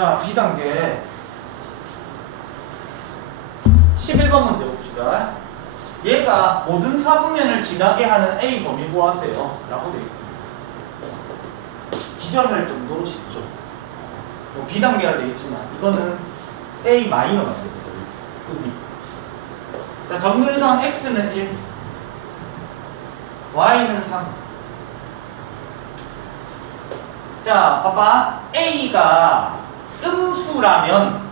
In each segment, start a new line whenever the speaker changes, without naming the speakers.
자, B단계 11번 문제 봅시다. 얘가 모든 사분면을 지나게 하는 A 범위 구하세요. 라고 되어 있습니다. 기절할 정도로 쉽죠. 뭐 B단계가 되겠지만 이거는 A 마이너가 되죠. 급이. 자, 정근상 X는 1, Y는 3. 자, 봐봐. A가 음수라면,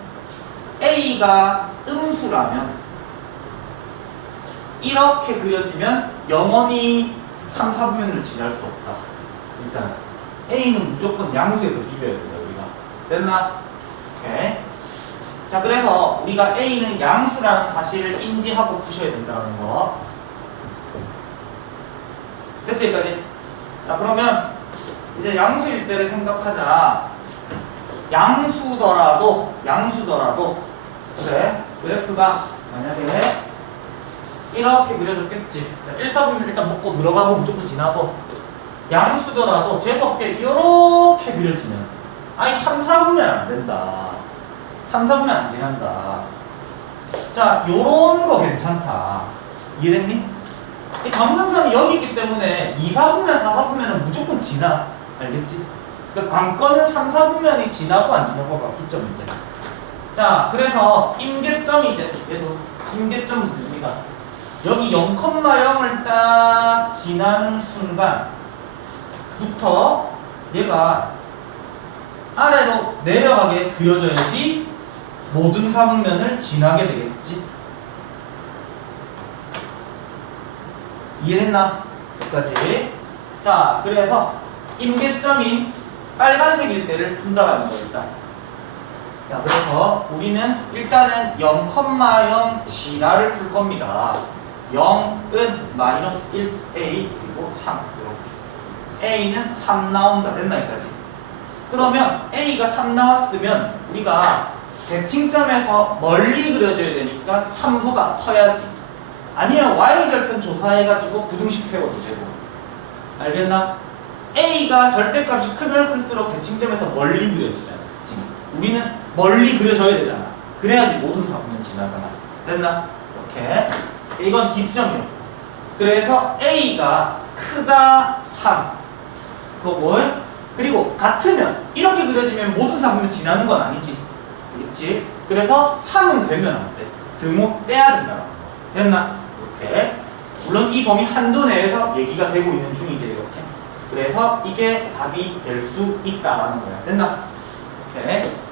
A가 음수라면, 이렇게 그려지면 영원히 3, 4분면을 지날 수 없다. 일단, A는 무조건 양수에서 비벼야 된다, 우리가. 됐나? 오케이. 자, 그래서 우리가 A는 양수라는 사실을 인지하고 푸셔야 된다는 거. 됐죠, 여기까지? 자, 그러면 이제 양수일 때를 생각하자. 양수더라도, 양수더라도, 그래, 그래프가 만약에 이렇게 그려졌겠지. 자, 1, 4분면 일단 먹고 들어가고 무조건 지나고, 양수더라도 재수없게 이렇게 그려지면, 아니, 3, 4분면 안 된다. 3, 4분면 안 지난다. 자, 요런 거 괜찮다. 이해됐니? 이 관건선이 여기 있기 때문에 2, 4분면, 4, 4분면은 무조건 지나. 알겠지? 그러니까 관건은 3, 4분면이 지나고 안 지나고가 기점 문제. 자, 그래서 임계점이 이제 얘도 임계점 문제입니다. 여기 0,0을 딱 지나는 순간부터 얘가 아래로 내려가게 그려져야지 모든 사분면을 지나게 되겠지. 이해됐나? 여기까지. 자, 그래서 임계점인 빨간색일 때를 푼다라는 거 일단. 자, 그래서 우리는 일단은 0,0 진화를 풀 겁니다. 0은 마이너스 1a 그리고 3 이렇게. a는 3 나온다 됐나 여기까지. 그러면 a가 3 나왔으면 우리가 대칭점에서 멀리 그려줘야 되니까 3부가 커야지. 아니면 y절편 조사해가지고 부등식 세워도 되고. 알겠나? A가 절대값이 크면 클수록 대칭점에서 멀리 그려지잖아. 지금 우리는 멀리 그려줘야 되잖아. 그래야지 모든 사분면 지나잖아. 됐나? 이렇게. 이건 기점이요. 그래서 a가 크다 3. 그거고 그리고 같으면 이렇게 그려지면 모든 사분면 지나는 건 아니지. 알겠지? 그래서 3은 되면 안 돼. 등호 빼야 된다는 거. 됐나? 이렇게. 물론 이 범위 한도 내에서 얘기가 되고 있는 중이지 이렇게. 그래서 이게 답이 될 수 있다라는 거야. 됐나? 오케이.